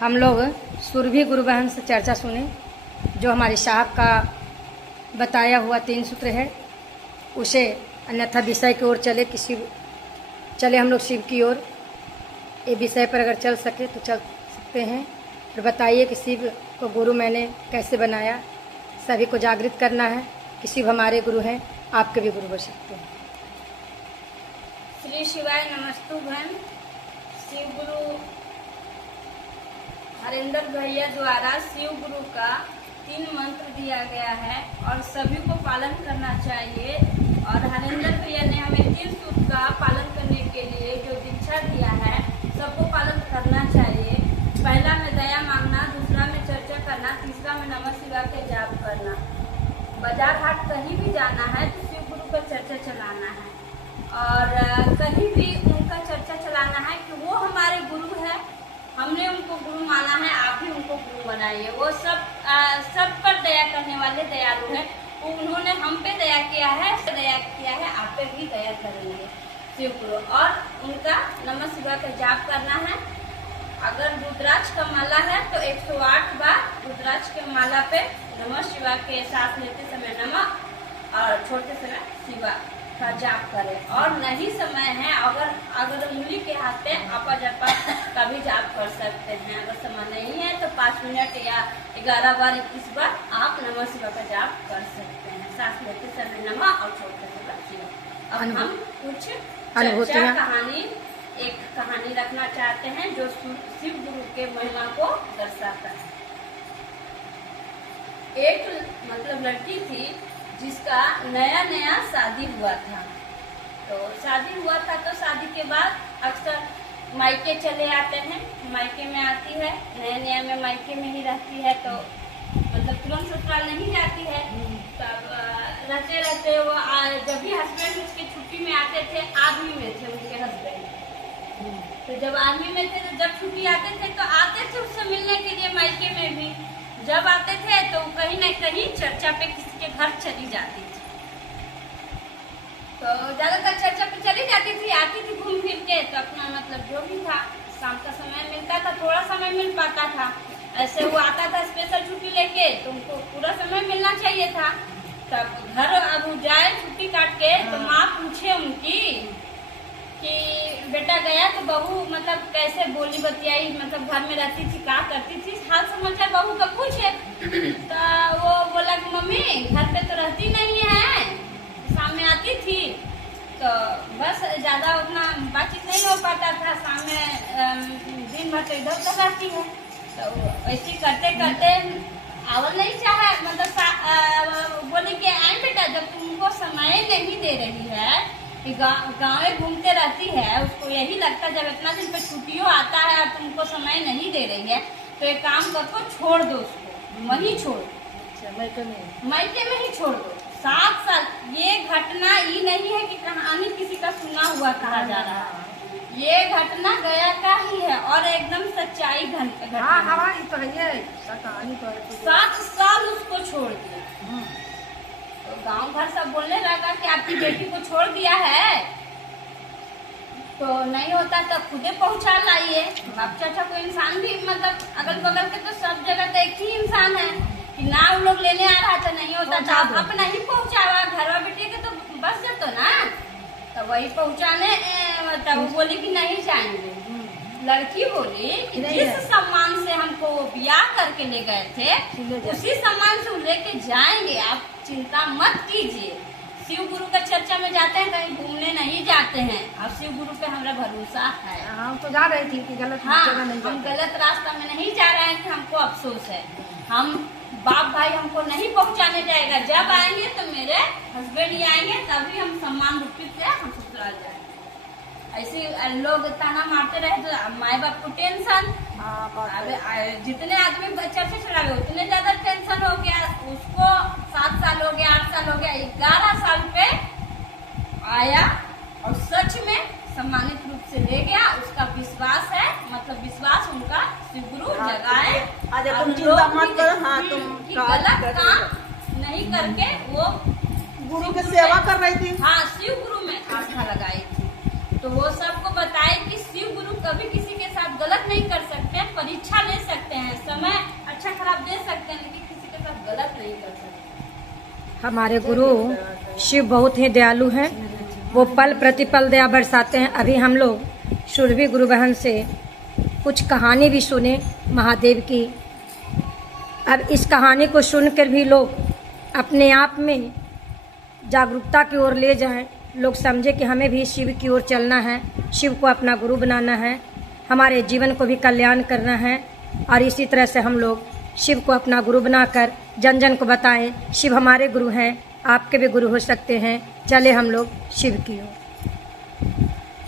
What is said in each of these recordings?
हम लोग सुरभि गुरु बहन से चर्चा सुने, जो हमारे साहब का बताया हुआ 3 सूत्र है, उसे अन्यथा विषय की ओर चले हम लोग शिव की ओर। ये विषय पर अगर चल सके तो चल सकते हैं। और बताइए कि शिव को गुरु मैंने कैसे बनाया। सभी को जागृत करना है कि शिव हमारे गुरु हैं, आपके भी गुरु हो सकते हैं। श्री शिवाय नमस्तुभ्यं। शिव गुरु हरिंदर भैया द्वारा शिव गुरु का 3 मंत्र दिया गया है और सभी को पालन करना चाहिए। और हरिंदर भैया ने हमें 3 सूत्र का पालन करने के लिए जो दीक्षा दिया है, सबको पालन करना चाहिए। पहला में दया मांगना, दूसरा में चर्चा करना, तीसरा में नमः शिवाय के जाप करना। बाजार हाट कहीं भी जाना है तो शिव गुरु का चर्चा चलाना है और कहीं भी उनका चर्चा चलाना है कि वो हमारे गुरु है, हमने उनको गुरु माना है, आप भी उनको गुरु बनाइए। वो सब पर दया करने वाले दयालु हैं। उन्होंने हम पे दया किया है, आप पे भी दया करेंगे शिव गुरु। और उनका नमः शिवाय का जाप करना है। अगर रुद्राक्ष का माला है तो 108 बार रुद्राक्ष के माला पे नमः शिवाय के सांस लेते समय नमः और छोड़ते समय शिवा का जाप करें। और नहीं समय है, अगर उंगली के हाथ पे आपा जपा का भी जाप कर सकते हैं। अगर समय नहीं है तो 5 मिनट या 11 बार 21 बार आप नमः शिवाय का जाप कर सकते हैं। सांस लेते समय नमः और छोड़ते समय शिवा। अब हम कुछ चर्चा एक कहानी रखना चाहते हैं जो शिव गुरु के महिमा को दर्शाता है। एक लड़की थी जिसका नया शादी हुआ था। तो शादी हुआ था तो शादी के बाद अक्सर मायके चले आते हैं। मायके में आती है, नया में मायके में ही रहती है, तो तुरंत ससुराल नहीं जाती है। तब रहते वो जब भी हस्बैंड उसके छुट्टी में आते थे, आर्मी में थे उनके हस्बैंड, तो जब आर्मी में थे तो जब छुट्टी आते थे तो आते थे उससे मिलने के लिए मायके में भी। जब आते थे तो कहीं न कहीं चर्चा पे किसी के घर चली जाती थी। तो ज्यादातर चर्चा पे चली जाती थी, आती थी घूम फिर के, तो अपना जो भी था, शाम का समय मिलता था, थोड़ा समय मिल पाता था। ऐसे वो आता था स्पेशल छुट्टी लेके, तो उनको पूरा समय मिलना चाहिए था। तब घर अब जाए छुट्टी काट के तो माँ पूछे उनकी कि बेटा गया तो बहू कैसे बोली बतियाई, घर में रहती थी, क्या करती थी, हाल समाचार बहू का पूछे। तो वो बोला कि मम्मी घर पे तो रहती नहीं है, शाम में आती थी। तो बस ज्यादा उतना बातचीत नहीं हो पाता था, शाम में दिन भर तो इधर उधर रहती है। तो ऐसे करते करते आवल नहीं चाहे, बोले कि आए बेटा, जब तुमको समय नहीं दे रही है, गाँव में घूमते रहती है, उसको यही लगता जब इतना दिन पे छुट्टियों आता है और तुमको समय नहीं दे रही है, तो एक काम करो, छोड़ दो उसको, वहीं छोड़ दो, मायके में ही छोड़ दो। 7 साल। ये घटना ये नहीं है कि कहानी किसी का सुना हुआ कहा जा रहा है, ये घटना गया का ही है और एकदम सच्चाई घटना। 7 साल उसको छोड़ दिया। तो गांव भर सब बोलने लगा कि आपकी बेटी को छोड़ दिया है, तो नहीं होता तो खुदे पहुंचा लाइए। बाप चाचा को इंसान भी अगल बगल के तो सब जगह तो एक ही इंसान है कि ना वो लोग लेने आ रहा था, नहीं होता था, अपना ही पहुंचावा, घरवा बेटे के तो बस जातो ना। तो वही पहुंचाने तब बोली कि नहीं जाएंगे। लड़की बोली कि जिस सम्मान से हमको वो ब्याह करके ले गए थे, उसी सम्मान से लेके जाएंगे, आप चिंता मत कीजिए। शिव गुरु का चर्चा में जाते हैं, कहीं घूमने नहीं जाते हैं। अब शिव गुरु पे हमारा भरोसा है। हम तो जा रहे थे कि गलत जगह नहीं, हम गलत रास्ता में नहीं जा रहे हैं कि हमको अफसोस है। हम बाप भाई हमको नहीं पहुंचाने जाएगा, जब आएंगे तो मेरे हस्बैंड ही आएंगे, तभी हम सम्मान रूपित से हम ससुराल जाएंगे। ऐसे लोग ताना मारते रहे तो माए बाप को टेंशन। जितने आदमी चर्चा चला गए उतने ज्यादा टेंशन हो गया उसको। 7 साल हो गया, 8 साल हो गया, 11 साल पे आया और सच में सम्मानित रूप से ले गया। उसका विश्वास है, विश्वास उनका शिव गुरु जगाए। तुम चिंता मत करो, हाँ तुम गलत काम नहीं करके वो गुरु की सेवा कर रही थी। हाँ, शिव गुरु में आस्था लगाई थी। तो वो सबको बताए कि शिव गुरु कभी किसी नहीं कर सकते। हमारे गुरु शिव बहुत ही दयालु हैं। वो पल प्रतिपल दया बरसाते हैं। अभी हम लोग सुरभि गुरु बहन से कुछ कहानी भी सुने महादेव की। अब इस कहानी को सुनकर भी लोग अपने आप में जागरूकता की ओर ले जाएं। लोग समझे कि हमें भी शिव की ओर चलना है, शिव को अपना गुरु बनाना है, हमारे जीवन को भी कल्याण करना है। और इसी तरह से हम लोग शिव को अपना गुरु बनाकर जन जन को बताएं शिव हमारे गुरु हैं, आपके भी गुरु हो सकते हैं। चले हम लोग शिव की ओर।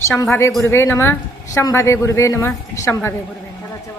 शंभवे गुरुवे नमः, शंभवे गुरुवे नमः, शंभवे गुरुवे नमः।